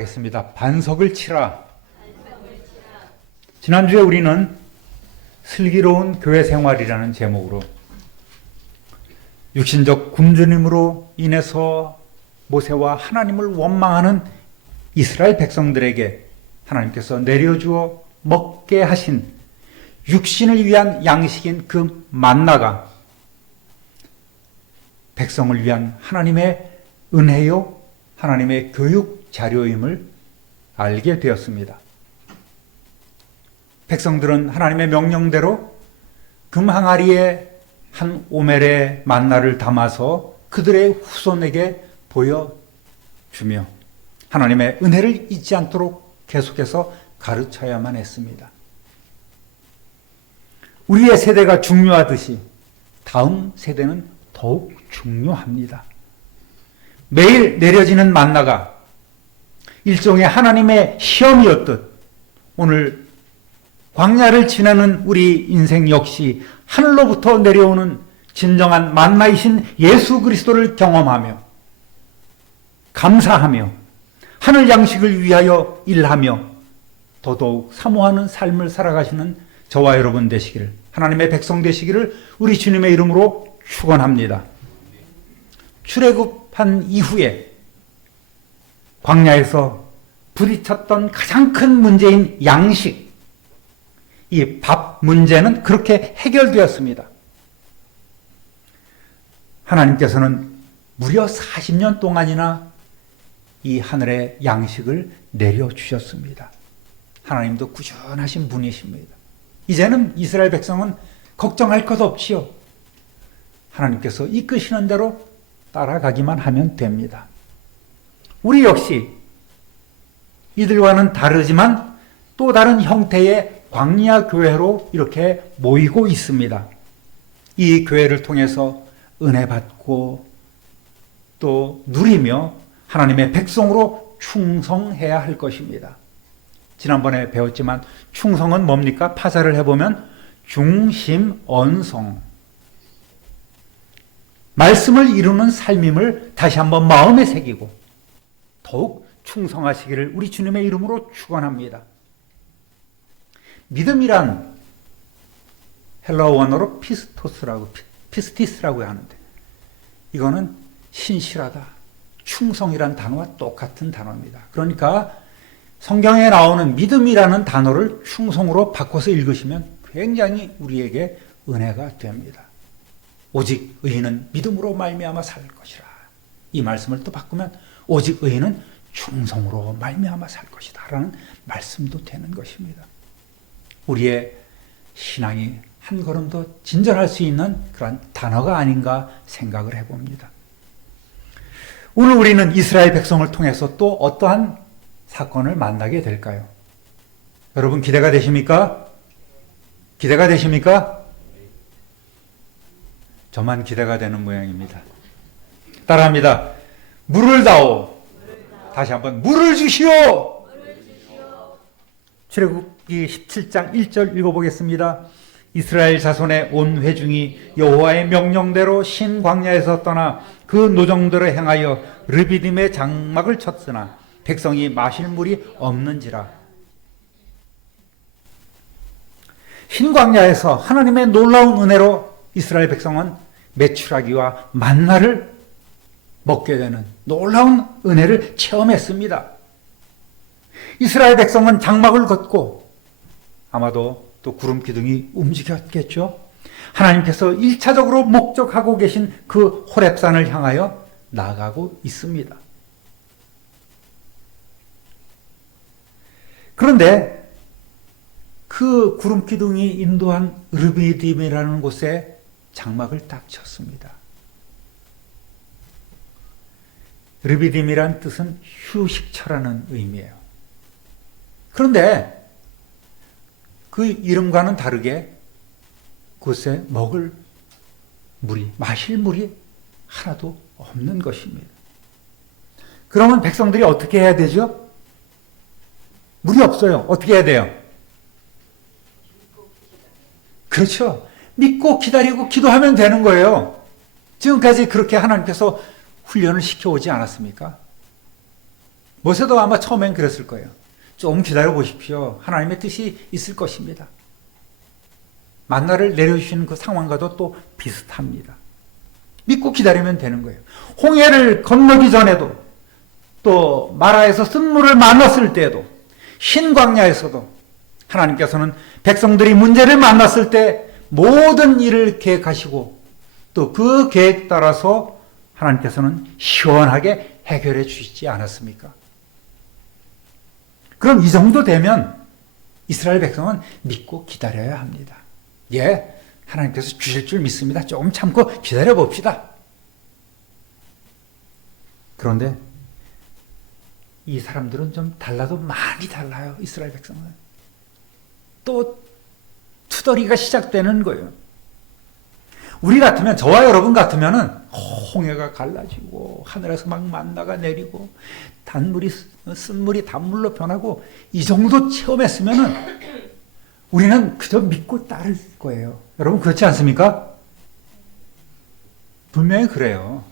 하겠습니다. 반석을 치라. 지난주에 우리는 슬기로운 교회 생활이라는 제목으로 육신적 굶주림으로 인해서 모세와 하나님을 원망하는 이스라엘 백성들에게 하나님께서 내려주어 먹게 하신 육신을 위한 양식인 그 만나가 백성을 위한 하나님의 은혜요, 하나님의 교육 자료임을 알게 되었습니다. 백성들은 하나님의 명령대로 금 항아리에 한 오멜의 만나를 담아서 그들의 후손에게 보여주며 하나님의 은혜를 잊지 않도록 계속해서 가르쳐야만 했습니다. 우리의 세대가 중요하듯이 다음 세대는 더욱 중요합니다. 매일 내려지는 만나가 일종의 하나님의 시험이었듯 오늘 광야를 지나는 우리 인생 역시 하늘로부터 내려오는 진정한 만나이신 예수 그리스도를 경험하며 감사하며 하늘 양식을 위하여 일하며 더더욱 사모하는 삶을 살아가시는 저와 여러분 되시기를, 하나님의 백성 되시기를 우리 주님의 이름으로 축원합니다. 출애굽한 이후에 광야에서 부딪혔던 가장 큰 문제인 양식, 이 밥 문제는 그렇게 해결되었습니다. 하나님께서는 무려 40년 동안이나 이 하늘의 양식을 내려주셨습니다. 하나님도 꾸준하신 분이십니다. 이제는 이스라엘 백성은 걱정할 것 없지요. 하나님께서 이끄시는 대로 따라가기만 하면 됩니다. 우리 역시 이들과는 다르지만 또 다른 형태의 광야 교회로 이렇게 모이고 있습니다. 이 교회를 통해서 은혜 받고 또 누리며 하나님의 백성으로 충성해야 할 것입니다. 지난번에 배웠지만 충성은 뭡니까? 파사를 해보면 중심언성, 말씀을 이루는 삶임을 다시 한번 마음에 새기고 더욱 충성하시기를 우리 주님의 이름으로 축원합니다. 믿음이란 헬라어 원어로 피스티스라고 하는데 이거는 신실하다, 충성이란 단어와 똑같은 단어입니다. 그러니까 성경에 나오는 믿음이라는 단어를 충성으로 바꿔서 읽으시면 굉장히 우리에게 은혜가 됩니다. 오직 의인은 믿음으로 말미암아 살 것이라. 이 말씀을 또 바꾸면 오직 의인은 충성으로 말미암아 살 것이다 라는 말씀도 되는 것입니다. 우리의 신앙이 한 걸음 더 진전할 수 있는 그런 단어가 아닌가 생각을 해봅니다. 오늘 우리는 이스라엘 백성을 통해서 또 어떠한 사건을 만나게 될까요? 여러분 기대가 되십니까? 기대가 되십니까? 저만 기대가 되는 모양입니다. 따라합니다. 물을 다오. 다시 한번 물을 주시오. 출애굽기 17장 1절 읽어보겠습니다. 이스라엘 자손의 온 회중이 여호와의 명령대로 신 광야에서 떠나 그 노정대로 행하여 르비딤의 장막을 쳤으나 백성이 마실 물이 없는지라. 신 광야에서 하나님의 놀라운 은혜로 이스라엘 백성은 메추라기와 만나를 먹게 되는 놀라운 은혜를 체험했습니다. 이스라엘 백성은 장막을 걷고 아마도 또 구름 기둥이 움직였겠죠. 하나님께서 1차적으로 목적하고 계신 그 호렙산을 향하여 나가고 있습니다. 그런데 그 구름 기둥이 인도한 르비딤이라는 곳에 장막을 딱 쳤습니다. 르비딤이란 뜻은 휴식처라는 의미예요. 그런데 그 이름과는 다르게 그곳에 먹을 물이, 마실 물이 하나도 없는 것입니다. 그러면 백성들이 어떻게 해야 되죠? 물이 없어요. 어떻게 해야 돼요? 그렇죠. 믿고 기다리고 기도하면 되는 거예요. 지금까지 그렇게 하나님께서 훈련을 시켜오지 않았습니까? 모세도 아마 처음엔 그랬을 거예요. 좀 기다려 보십시오. 하나님의 뜻이 있을 것입니다. 만나를 내려주시는 그 상황과도 또 비슷합니다. 믿고 기다리면 되는 거예요. 홍해를 건너기 전에도, 또 마라에서 쓴물을 만났을 때에도, 흰 광야에서도 하나님께서는 백성들이 문제를 만났을 때 모든 일을 계획하시고, 또 그 계획 따라서 하나님께서는 시원하게 해결해 주시지 않았습니까? 그럼 이 정도 되면 이스라엘 백성은 믿고 기다려야 합니다. 예, 하나님께서 주실 줄 믿습니다. 조금 참고 기다려 봅시다. 그런데 이 사람들은 좀 달라도 많이 달라요. 이스라엘 백성은. 또 투덜이가 시작되는 거예요. 우리 같으면, 저와 여러분 같으면은 홍해가 갈라지고 하늘에서 막 만나가 내리고 쓴물이 단물로 변하고 이 정도 체험했으면은 우리는 그저 믿고 따를 거예요. 여러분 그렇지 않습니까? 분명히 그래요.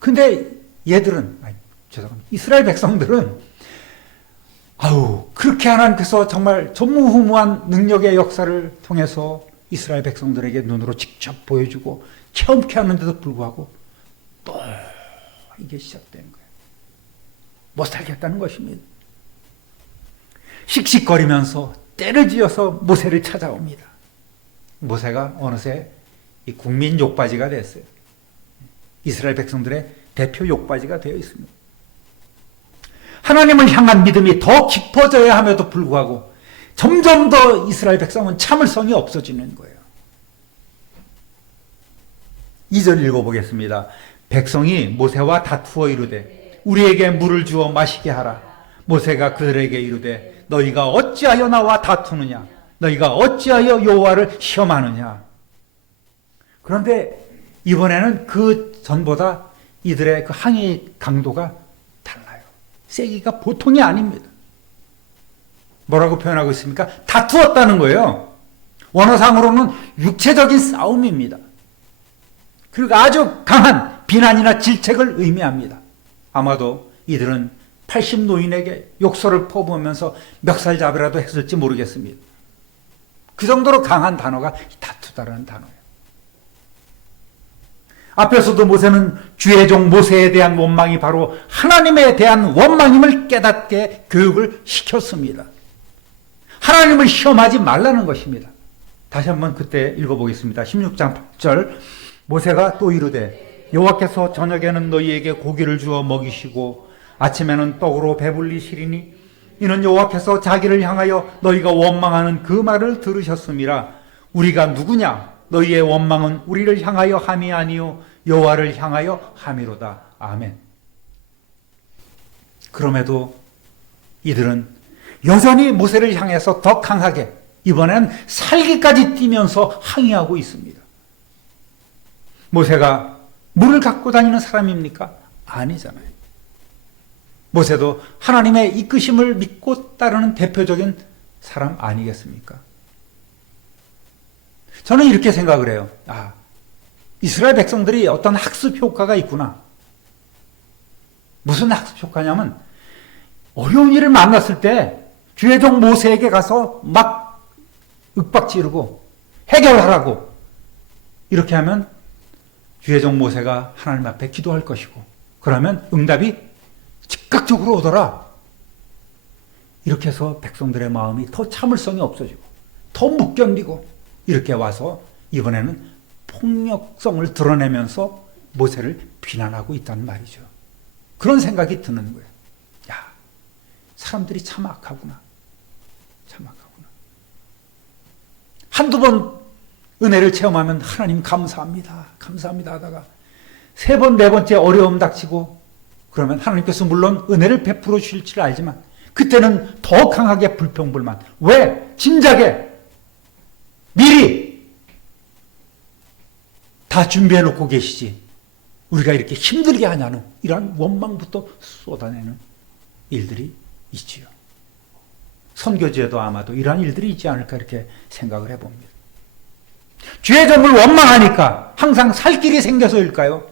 근데 죄송합니다. 이스라엘 백성들은 그렇게 하나님께서 정말 전무후무한 능력의 역사를 통해서 이스라엘 백성들에게 눈으로 직접 보여주고 체험케 하는데도 불구하고 또 이게 시작된 거예요. 못 살겠다는 것입니다. 씩씩거리면서 때를 지어서 모세를 찾아옵니다. 모세가 어느새 이 국민 욕바지가 됐어요. 이스라엘 백성들의 대표 욕바지가 되어 있습니다. 하나님을 향한 믿음이 더 깊어져야 함에도 불구하고 점점 더 이스라엘 백성은 참을성이 없어지는 거예요. 2절 읽어보겠습니다. 백성이 모세와 다투어 이르되 우리에게 물을 주어 마시게 하라. 모세가 그들에게 이르되 너희가 어찌하여 나와 다투느냐? 너희가 어찌하여 여호와를 시험하느냐? 그런데 이번에는 그 전보다 이들의 그 항의 강도가 달라요. 세기가 보통이 아닙니다. 뭐라고 표현하고 있습니까? 다투었다는 거예요. 원어상으로는 육체적인 싸움입니다. 그리고 아주 강한 비난이나 질책을 의미합니다. 아마도 이들은 80 노인에게 욕설을 퍼부으면서 멱살잡이라도 했을지 모르겠습니다. 그 정도로 강한 단어가 다투다라는 단어예요. 앞에서도 모세는 주의 종 모세에 대한 원망이 바로 하나님에 대한 원망임을 깨닫게 교육을 시켰습니다. 하나님을 시험하지 말라는 것입니다. 다시 한번 그때 읽어보겠습니다. 16장 8절 모세가 또 이르되 여호와께서 저녁에는 너희에게 고기를 주어 먹이시고 아침에는 떡으로 배불리시리니 이는 여호와께서 자기를 향하여 너희가 원망하는 그 말을 들으셨음이라. 우리가 누구냐? 너희의 원망은 우리를 향하여 함이 아니요 여호와를 향하여 함이로다. 아멘. 그럼에도 이들은 여전히 모세를 향해서 더 강하게 이번엔 살기까지 뛰면서 항의하고 있습니다. 모세가 물을 갖고 다니는 사람입니까? 아니잖아요. 모세도 하나님의 이끄심을 믿고 따르는 대표적인 사람 아니겠습니까? 저는 이렇게 생각을 해요. 이스라엘 백성들이 어떤 학습 효과가 있구나. 무슨 학습 효과냐면 어려운 일을 만났을 때 주의 종 모세에게 가서 막 윽박지르고 해결하라고 이렇게 하면 주의 종 모세가 하나님 앞에 기도할 것이고 그러면 응답이 즉각적으로 오더라. 이렇게 해서 백성들의 마음이 더 참을성이 없어지고 더 못 견디고 이렇게 와서 이번에는 폭력성을 드러내면서 모세를 비난하고 있다는 말이죠. 그런 생각이 드는 거예요. 사람들이 참 악하구나. 참 악하구나. 한두 번 은혜를 체험하면 하나님 감사합니다. 감사합니다 하다가 세 번, 네 번째 어려움 닥치고 그러면 하나님께서 물론 은혜를 베풀어 주실 줄 알지만 그때는 더 강하게 불평불만. 왜? 진작에 미리 다 준비해 놓고 계시지. 우리가 이렇게 힘들게 하냐는 이러한 원망부터 쏟아내는 일들이 있지요. 선교지에도 아마도 이러한 일들이 있지 않을까 이렇게 생각을 해봅니다. 주의 종을 원망하니까 항상 살 길이 생겨서일까요?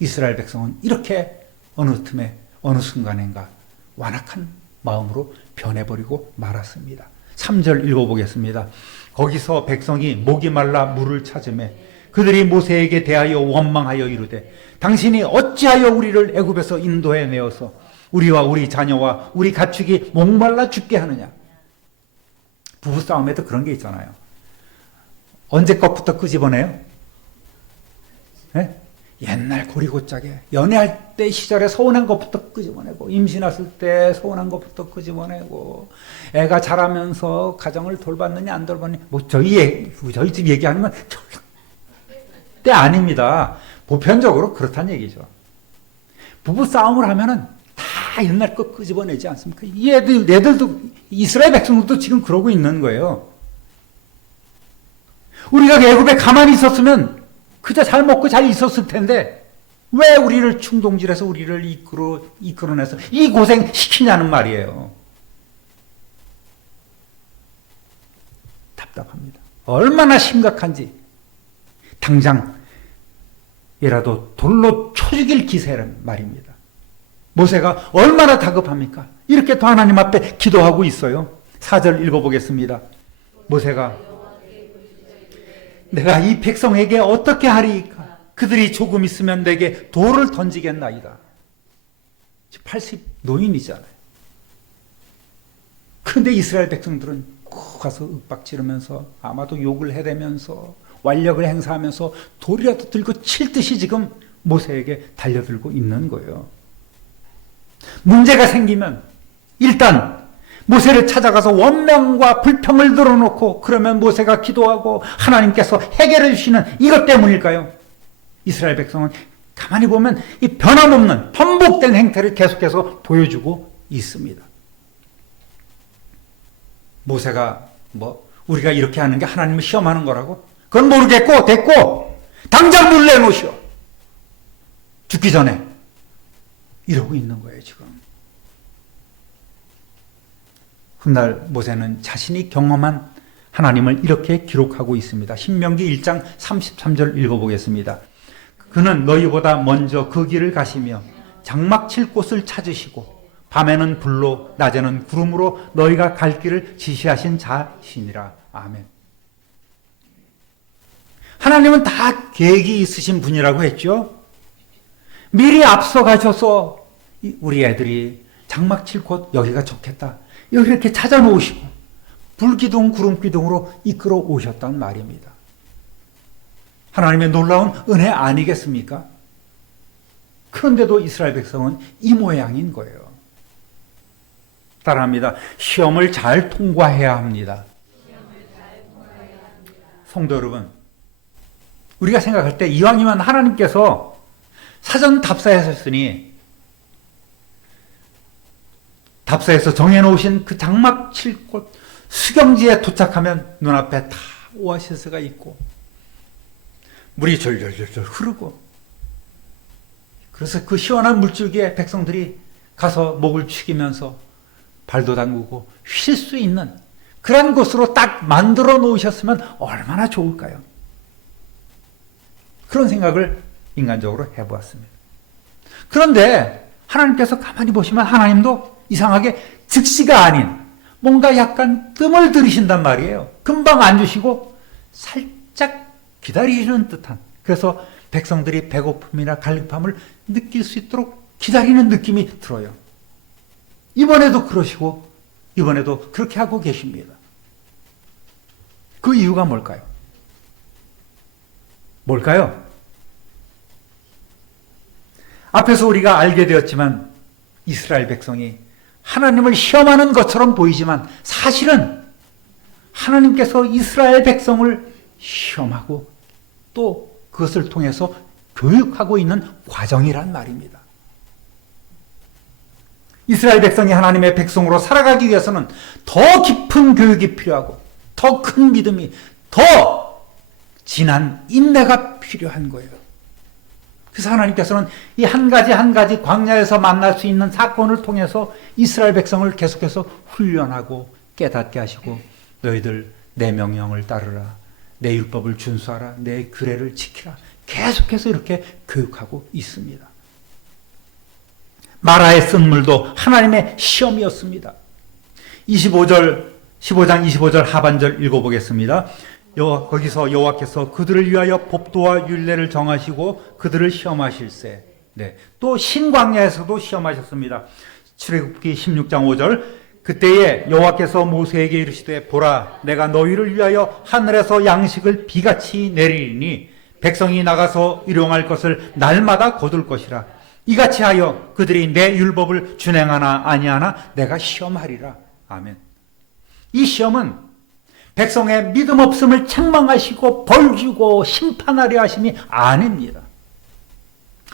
이스라엘 백성은 이렇게 어느 틈에 어느 순간인가 완악한 마음으로 변해버리고 말았습니다. 3절 읽어보겠습니다. 거기서 백성이 목이 말라 물을 찾으매 그들이 모세에게 대하여 원망하여 이르되 당신이 어찌하여 우리를 애굽에서 인도해 내어서 우리와 우리 자녀와 우리 가축이 목말라 죽게 하느냐. 부부싸움에도 그런 게 있잖아요. 언제 것부터 끄집어내요? 네? 옛날 고리고짝에 연애할 때 시절에 서운한 것부터 끄집어내고 임신했을 때 서운한 것부터 끄집어내고 애가 자라면서 가정을 돌봤느냐 안 돌봤느냐 뭐 저희 집 얘기하는 건 절대 아닙니다. 보편적으로 그렇다는 얘기죠. 부부 싸움을 하면은 다 옛날 거 끄집어내지 않습니까? 얘들도 이스라엘 백성들도 지금 그러고 있는 거예요. 우리가 애굽에 가만히 있었으면 그저 잘 먹고 잘 있었을 텐데 왜 우리를 충동질해서 우리를 이끌어내서 이 고생 시키냐는 말이에요. 답답합니다. 얼마나 심각한지 당장이라도 돌로 쳐 죽일 기세란 말입니다. 모세가 얼마나 다급합니까? 이렇게 또 하나님 앞에 기도하고 있어요. 4절 읽어보겠습니다. 모세가 내가 이 백성에게 어떻게 하리이까? 그들이 조금 있으면 내게 돌을 던지겠나이다. 80 노인이잖아요. 그런데 이스라엘 백성들은 꼭 가서 윽박지르면서 아마도 욕을 해대면서 완력을 행사하면서 돌이라도 들고 칠 듯이 지금 모세에게 달려들고 있는 거예요. 문제가 생기면 일단 모세를 찾아가서 원망과 불평을 늘어놓고 그러면 모세가 기도하고 하나님께서 해결해 주시는 이것 때문일까요? 이스라엘 백성은 가만히 보면 이 변함없는 반복된 행태를 계속해서 보여주고 있습니다. 모세가 우리가 이렇게 하는 게 하나님을 시험하는 거라고? 그건 모르겠고 됐고 당장 물 내놓으시오. 죽기 전에 이러고 있는 거예요 지금. 훗날 모세는 자신이 경험한 하나님을 이렇게 기록하고 있습니다. 신명기 1장 33절 읽어보겠습니다. 그는 너희보다 먼저 그 길을 가시며 장막 칠 곳을 찾으시고 밤에는 불로 낮에는 구름으로 너희가 갈 길을 지시하신 자시니라. 아멘. 하나님은 다 계획이 있으신 분이라고 했죠. 미리 앞서 가셔서 우리 애들이 장막 칠 곳 여기가 좋겠다. 여기 이렇게 찾아놓으시고 불기둥 구름기둥으로 이끌어 오셨단 말입니다. 하나님의 놀라운 은혜 아니겠습니까? 그런데도 이스라엘 백성은 이 모양인 거예요. 따라합니다. 시험을 잘 통과해야 합니다. 성도 여러분, 우리가 생각할 때 이왕이면 하나님께서 사전 답사하셨으니 답사에서 정해놓으신 그 장막 칠 곳 수경지에 도착하면 눈앞에 다 오아시스가 있고 물이 절절절절 흐르고 그래서 그 시원한 물줄기에 백성들이 가서 목을 축이면서 발도 담그고 쉴 수 있는 그런 곳으로 딱 만들어 놓으셨으면 얼마나 좋을까요? 그런 생각을 인간적으로 해보았습니다. 그런데 하나님께서 가만히 보시면 하나님도 이상하게 즉시가 아닌 뭔가 약간 뜸을 들이신단 말이에요. 금방 안 주시고 살짝 기다리시는 듯한, 그래서 백성들이 배고픔이나 갈급함을 느낄 수 있도록 기다리는 느낌이 들어요. 이번에도 그러시고 이번에도 그렇게 하고 계십니다. 그 이유가 뭘까요? 뭘까요? 앞에서 우리가 알게 되었지만 이스라엘 백성이 하나님을 시험하는 것처럼 보이지만 사실은 하나님께서 이스라엘 백성을 시험하고 또 그것을 통해서 교육하고 있는 과정이란 말입니다. 이스라엘 백성이 하나님의 백성으로 살아가기 위해서는 더 깊은 교육이 필요하고 더 큰 믿음이, 더 진한 인내가 필요한 거예요. 그래서 하나님께서는 이 한 가지 한 가지 광야에서 만날 수 있는 사건을 통해서 이스라엘 백성을 계속해서 훈련하고 깨닫게 하시고 너희들 내 명령을 따르라, 내 율법을 준수하라, 내 규례를 지키라, 계속해서 이렇게 교육하고 있습니다. 마라의 쓴물도 하나님의 시험이었습니다. 15장 25절 하반절 읽어보겠습니다. 거기서 여호와께서 그들을 위하여 법도와 율례를 정하시고 그들을 시험하실세. 네. 또 신광야에서도 시험하셨습니다. 출애굽기 16장 5절 그때에 여호와께서 모세에게 이르시되 보라 내가 너희를 위하여 하늘에서 양식을 비같이 내리리니 백성이 나가서 일용할 것을 날마다 거둘 것이라. 이같이 하여 그들이 내 율법을 준행하나 아니하나 내가 시험하리라. 아멘. 이 시험은 백성의 믿음 없음을 책망하시고 벌주고 심판하려 하심이 아닙니다.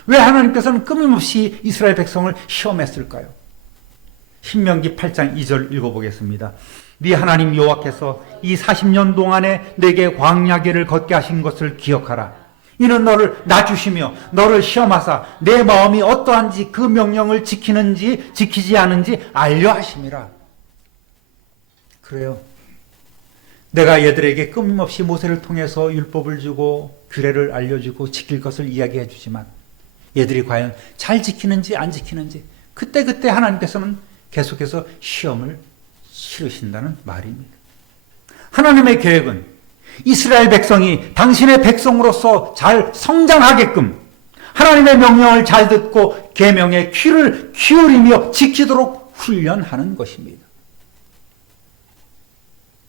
왜 하나님께서는 끊임없이 이스라엘 백성을 시험했을까요? 신명기 8장 2절 읽어보겠습니다. 네 하나님 여호와께서 이 40년 동안에 내게 광야길을 걷게 하신 것을 기억하라. 이는 너를 낮추시며 너를 시험하사 내 마음이 어떠한지 그 명령을 지키는지 지키지 않은지 알려 하심이라. 그래요. 내가 얘들에게 끊임없이 모세를 통해서 율법을 주고 규례를 알려주고 지킬 것을 이야기해 주지만 얘들이 과연 잘 지키는지 안 지키는지 그때그때 하나님께서는 계속해서 시험을 치르신다는 말입니다. 하나님의 계획은 이스라엘 백성이 당신의 백성으로서 잘 성장하게끔 하나님의 명령을 잘 듣고 계명의 귀를 기울이며 지키도록 훈련하는 것입니다.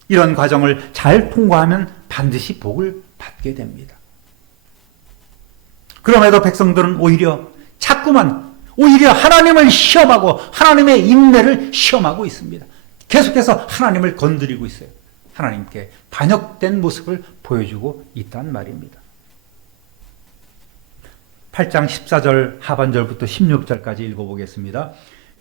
이런 과정을 잘 통과하면 반드시 복을 받게 됩니다. 그럼에도 백성들은 오히려 하나님을 시험하고 하나님의 인내를 시험하고 있습니다. 계속해서 하나님을 건드리고 있어요. 하나님께 반역된 모습을 보여주고 있단 말입니다. 8장 14절 하반절부터 16절까지 읽어보겠습니다.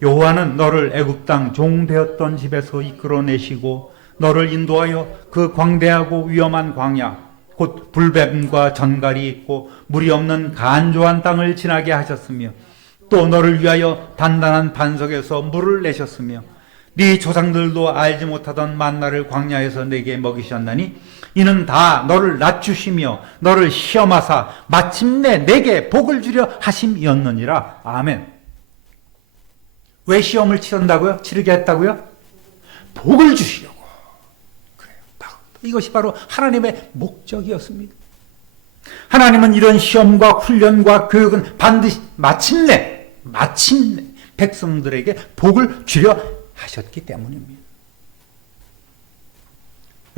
여호와는 너를 애굽 땅 종되었던 집에서 이끌어내시고 너를 인도하여 그 광대하고 위험한 광야 곧 불뱀과 전갈이 있고 물이 없는 간조한 땅을 지나게 하셨으며 또 너를 위하여 단단한 반석에서 물을 내셨으며 네 조상들도 알지 못하던 만나를 광야에서 내게 먹이셨나니 이는 다 너를 낮추시며 너를 시험하사 마침내 내게 복을 주려 하심이었느니라. 아멘. 왜 시험을 치르게 했다고요? 복을 주시려고. 그래요. 이것이 바로 하나님의 목적이었습니다. 하나님은 이런 시험과 훈련과 교육은 반드시 마침내 백성들에게 복을 주려 하셨기 때문입니다.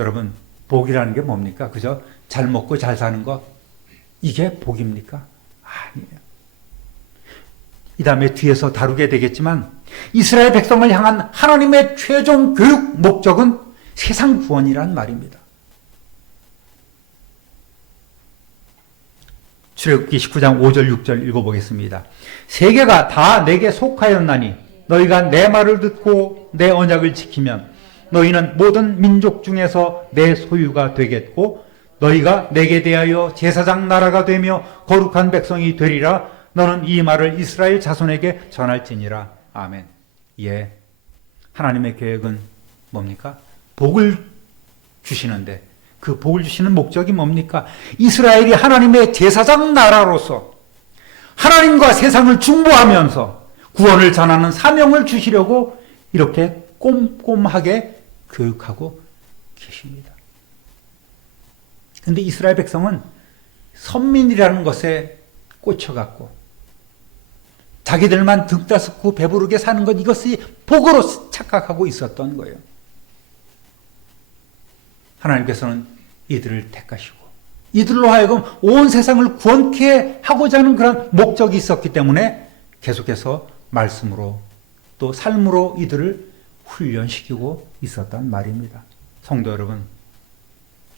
여러분, 복이라는 게 뭡니까? 그저 잘 먹고 잘 사는 것, 이게 복입니까? 아니에요. 이 다음에 뒤에서 다루게 되겠지만 이스라엘 백성을 향한 하나님의 최종 교육 목적은 세상 구원이란 말입니다. 출애굽기 19장 5절 6절 읽어보겠습니다. 세계가 다 내게 속하였나니 너희가 내 말을 듣고 내 언약을 지키면 너희는 모든 민족 중에서 내 소유가 되겠고 너희가 내게 대하여 제사장 나라가 되며 거룩한 백성이 되리라. 너는 이 말을 이스라엘 자손에게 전할지니라. 아멘. 예, 하나님의 계획은 뭡니까? 복을 주시는데 그 복을 주시는 목적이 뭡니까? 이스라엘이 하나님의 제사장 나라로서 하나님과 세상을 중보하면서 구원을 전하는 사명을 주시려고 이렇게 꼼꼼하게 교육하고 계십니다. 그런데 이스라엘 백성은 선민이라는 것에 꽂혀갖고 자기들만 등따스고 배부르게 사는 것, 이것이 복으로 착각하고 있었던 거예요. 하나님께서는 이들을 택하시고 이들로 하여금 온 세상을 구원케 하고자 하는 그런 목적이 있었기 때문에 계속해서 말씀으로 또 삶으로 이들을 훈련시키고 있었단 말입니다. 성도 여러분,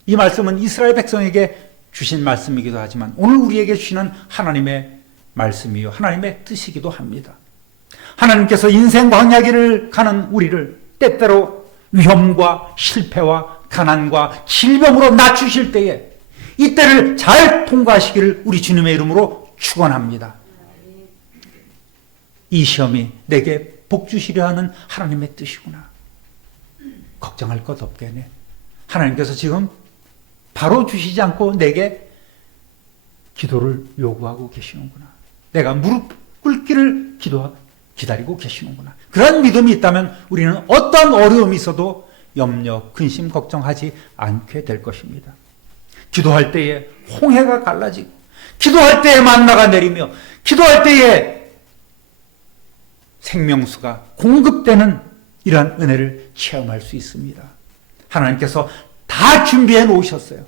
이 말씀은 이스라엘 백성에게 주신 말씀이기도 하지만 오늘 우리에게 주시는 하나님의 말씀이요 하나님의 뜻이기도 합니다. 하나님께서 인생 광야길을 가는 우리를 때때로 위험과 실패와 가난과 질병으로 낮추실 때에 이때를 잘 통과하시기를 우리 주님의 이름으로 축원합니다. 이 시험이 내게 복 주시려 하는 하나님의 뜻이구나. 걱정할 것 없겠네. 하나님께서 지금 바로 주시지 않고 내게 기도를 요구하고 계시는구나. 내가 무릎 꿇기를 기다리고 계시는구나. 그런 믿음이 있다면 우리는 어떤 어려움이 있어도 염려, 근심, 걱정하지 않게 될 것입니다. 기도할 때에 홍해가 갈라지고, 기도할 때에 만나가 내리며, 기도할 때에 생명수가 공급되는 이러한 은혜를 체험할 수 있습니다. 하나님께서 다 준비해 놓으셨어요.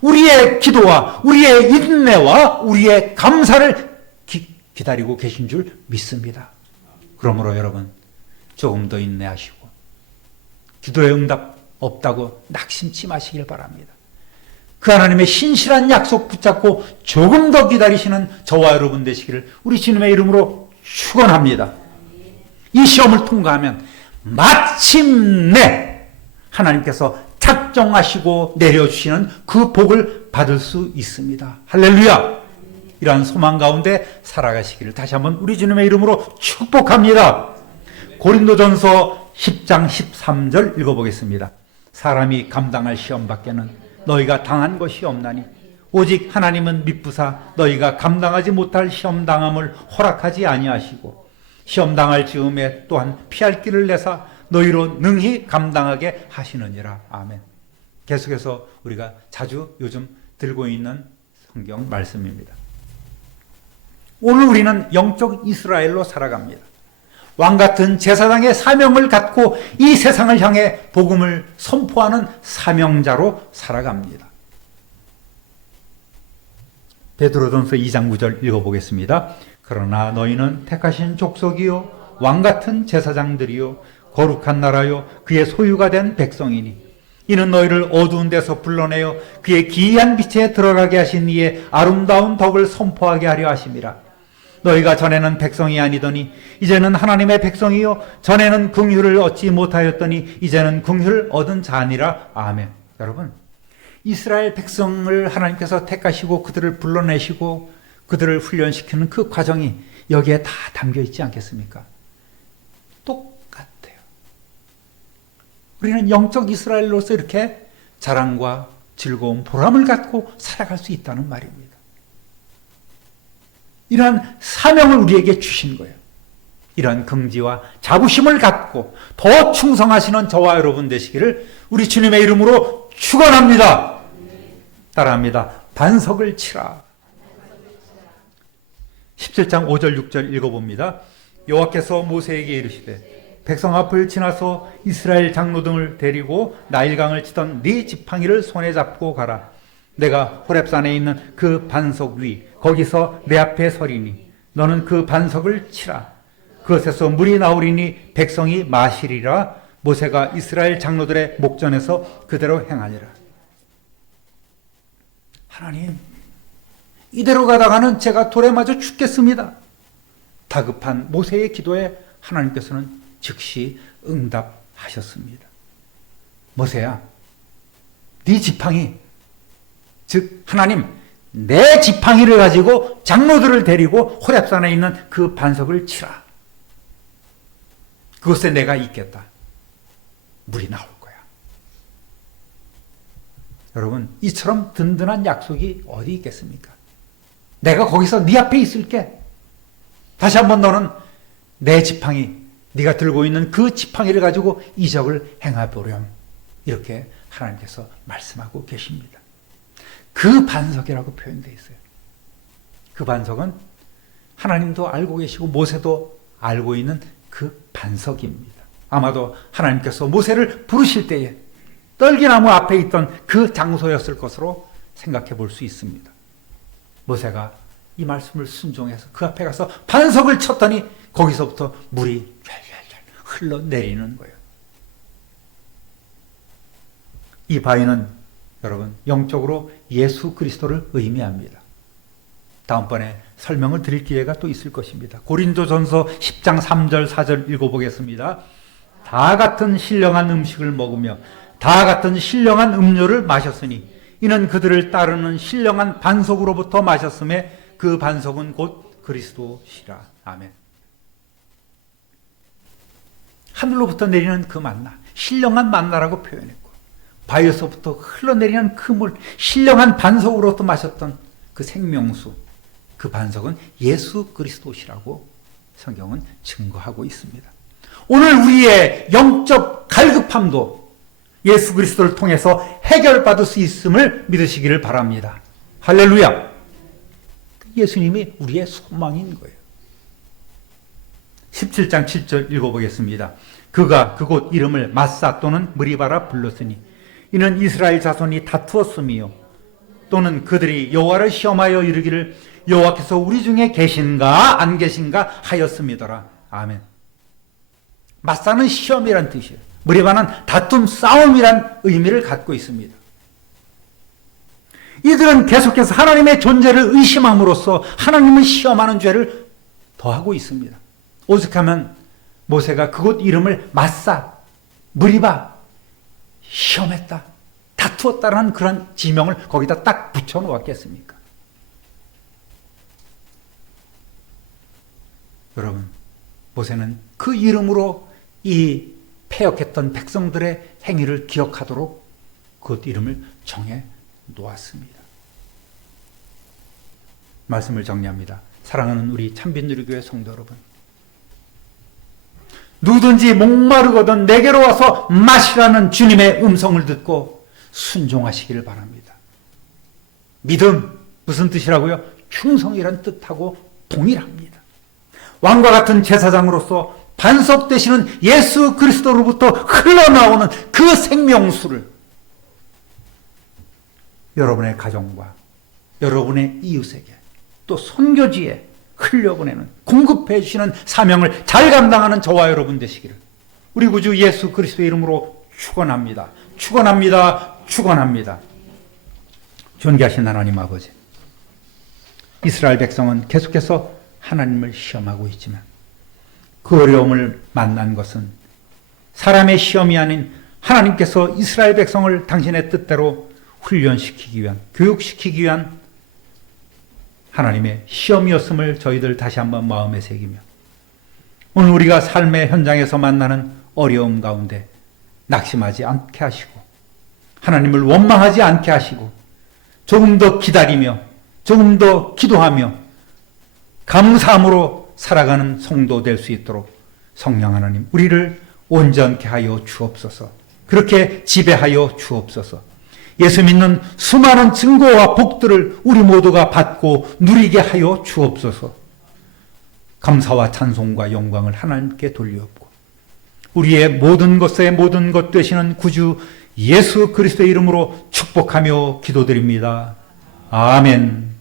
우리의 기도와 우리의 인내와 우리의 감사를 기다리고 계신 줄 믿습니다. 그러므로 여러분, 조금 더 인내하시고 기도의 응답 없다고 낙심치 마시길 바랍니다. 그 하나님의 신실한 약속 붙잡고 조금 더 기다리시는 저와 여러분 되시기를 우리 주님의 이름으로 축원합니다. 이 시험을 통과하면 마침내 하나님께서 작정하시고 내려주시는 그 복을 받을 수 있습니다. 할렐루야! 이러한 소망 가운데 살아가시기를 다시 한번 우리 주님의 이름으로 축복합니다. 고린도전서 10장 13절 읽어보겠습니다. 사람이 감당할 시험 밖에는 너희가 당한 것이 없나니 오직 하나님은 미쁘사 너희가 감당하지 못할 시험 당함을 허락하지 아니하시고 시험 당할 즈음에 또한 피할 길을 내사 너희로 능히 감당하게 하시느니라. 아멘. 계속해서 우리가 자주 요즘 들고 있는 성경 말씀입니다. 오늘 우리는 영적 이스라엘로 살아갑니다. 왕같은 제사장의 사명을 갖고 이 세상을 향해 복음을 선포하는 사명자로 살아갑니다. 베드로전서 2장 9절 읽어보겠습니다. 그러나 너희는 택하신 족속이요 왕같은 제사장들이요 거룩한 나라요 그의 소유가 된 백성이니 이는 너희를 어두운 데서 불러내어 그의 기이한 빛에 들어가게 하신 이의 아름다운 덕을 선포하게 하려 하심이라. 너희가 전에는 백성이 아니더니 이제는 하나님의 백성이요 전에는 긍휼을 얻지 못하였더니 이제는 긍휼을 얻은 자니라. 아멘. 여러분, 이스라엘 백성을 하나님께서 택하시고 그들을 불러내시고 그들을 훈련시키는 그 과정이 여기에 다 담겨 있지 않겠습니까? 똑같아요. 우리는 영적 이스라엘로서 이렇게 자랑과 즐거움, 보람을 갖고 살아갈 수 있다는 말입니다. 이러한 사명을 우리에게 주신 거예요. 이러한 긍지와 자부심을 갖고 더 충성하시는 저와 여러분 되시기를 우리 주님의 이름으로 축원합니다. 따라합니다. 반석을 치라. 17장 5절 6절 읽어봅니다. 여호와께서 모세에게 이르시되 백성 앞을 지나서 이스라엘 장로 등을 데리고 나일강을 치던 네 지팡이를 손에 잡고 가라. 내가 호렙산에 있는 그 반석 위 거기서 내 앞에 서리니 너는 그 반석을 치라. 그것에서 물이 나오리니 백성이 마시리라. 모세가 이스라엘 장로들의 목전에서 그대로 행하니라. 하나님, 이대로 가다가는 제가 돌에 맞아 죽겠습니다. 다급한 모세의 기도에 하나님께서는 즉시 응답하셨습니다. 모세야, 네 지팡이, 즉 하나님, 내 지팡이를 가지고 장로들을 데리고 호렙산에 있는 그 반석을 치라. 그곳에 내가 있겠다. 물이 나올 거야. 여러분, 이처럼 든든한 약속이 어디 있겠습니까? 내가 거기서 네 앞에 있을게. 다시 한번 너는 내 지팡이, 네가 들고 있는 그 지팡이를 가지고 이적을 행해보렴. 이렇게 하나님께서 말씀하고 계십니다. 그 반석이라고 표현되어 있어요. 그 반석은 하나님도 알고 계시고 모세도 알고 있는 그 반석입니다. 아마도 하나님께서 모세를 부르실 때에 떨기나무 앞에 있던 그 장소였을 것으로 생각해 볼 수 있습니다. 모세가 이 말씀을 순종해서 그 앞에 가서 반석을 쳤더니 거기서부터 물이 쫙쫙쫙 흘러내리는 거예요. 이 바위는 여러분 영적으로 예수 그리스도를 의미합니다. 다음번에 설명을 드릴 기회가 또 있을 것입니다. 고린도전서 10장 3절 4절 읽어보겠습니다. 다 같은 신령한 음식을 먹으며 다 같은 신령한 음료를 마셨으니 이는 그들을 따르는 신령한 반석으로부터 마셨음에 그 반석은 곧 그리스도시라. 아멘. 하늘로부터 내리는 그 만나, 신령한 만나라고 표현했고 바위에서부터 흘러내리는 그 물, 신령한 반석으로부터 마셨던 그 생명수, 그 반석은 예수 그리스도시라고 성경은 증거하고 있습니다. 오늘 우리의 영적 갈급함도 예수 그리스도를 통해서 해결받을 수 있음을 믿으시기를 바랍니다. 할렐루야! 예수님이 우리의 소망인 거예요. 17장 7절 읽어보겠습니다. 그가 그곳 이름을 마사 또는 무리바라 불렀으니 이는 이스라엘 자손이 다투었음이요 또는 그들이 여호와를 시험하여 이르기를 여호와께서 우리 중에 계신가 안 계신가 하였음이더라. 아멘. 마사는 시험이란 뜻이에요. 무리바는 다툼, 싸움이란 의미를 갖고 있습니다. 이들은 계속해서 하나님의 존재를 의심함으로써 하나님을 시험하는 죄를 더하고 있습니다. 오죽하면 모세가 그곳 이름을 마사, 무리바, 시험했다, 다투었다라는 그런 지명을 거기다 딱 붙여놓았겠습니까? 여러분, 모세는 그 이름으로 이 패역했던 백성들의 행위를 기억하도록 그 이름을 정해 놓았습니다. 말씀을 정리합니다. 사랑하는 우리 참빛누리교회 성도 여러분, 누구든지 목마르거든 내게로 와서 마시라는 주님의 음성을 듣고 순종하시기를 바랍니다. 믿음, 무슨 뜻이라고요? 충성이란 뜻하고 동일합니다. 왕과 같은 제사장으로서 반석되시는 예수 그리스도로부터 흘러나오는 그 생명수를 여러분의 가정과 여러분의 이웃에게 또 선교지에 흘려보내는, 공급해 주시는 사명을 잘 감당하는 저와 여러분 되시기를 우리 구주 예수 그리스도의 이름으로 축원합니다. 축원합니다. 축원합니다. 존귀하신 하나님 아버지, 이스라엘 백성은 계속해서 하나님을 시험하고 있지만 그 어려움을 만난 것은 사람의 시험이 아닌 하나님께서 이스라엘 백성을 당신의 뜻대로 훈련시키기 위한, 교육시키기 위한 하나님의 시험이었음을 저희들 다시 한번 마음에 새기며 오늘 우리가 삶의 현장에서 만나는 어려움 가운데 낙심하지 않게 하시고 하나님을 원망하지 않게 하시고 조금 더 기다리며 조금 더 기도하며 감사함으로 살아가는 성도 될 수 있도록 성령 하나님 우리를 온전케 하여 주옵소서. 그렇게 지배하여 주옵소서. 예수 믿는 수많은 증거와 복들을 우리 모두가 받고 누리게 하여 주옵소서. 감사와 찬송과 영광을 하나님께 돌리옵고 우리의 모든 것의 모든 것 되시는 구주 예수 그리스도의 이름으로 축복하며 기도드립니다. 아멘.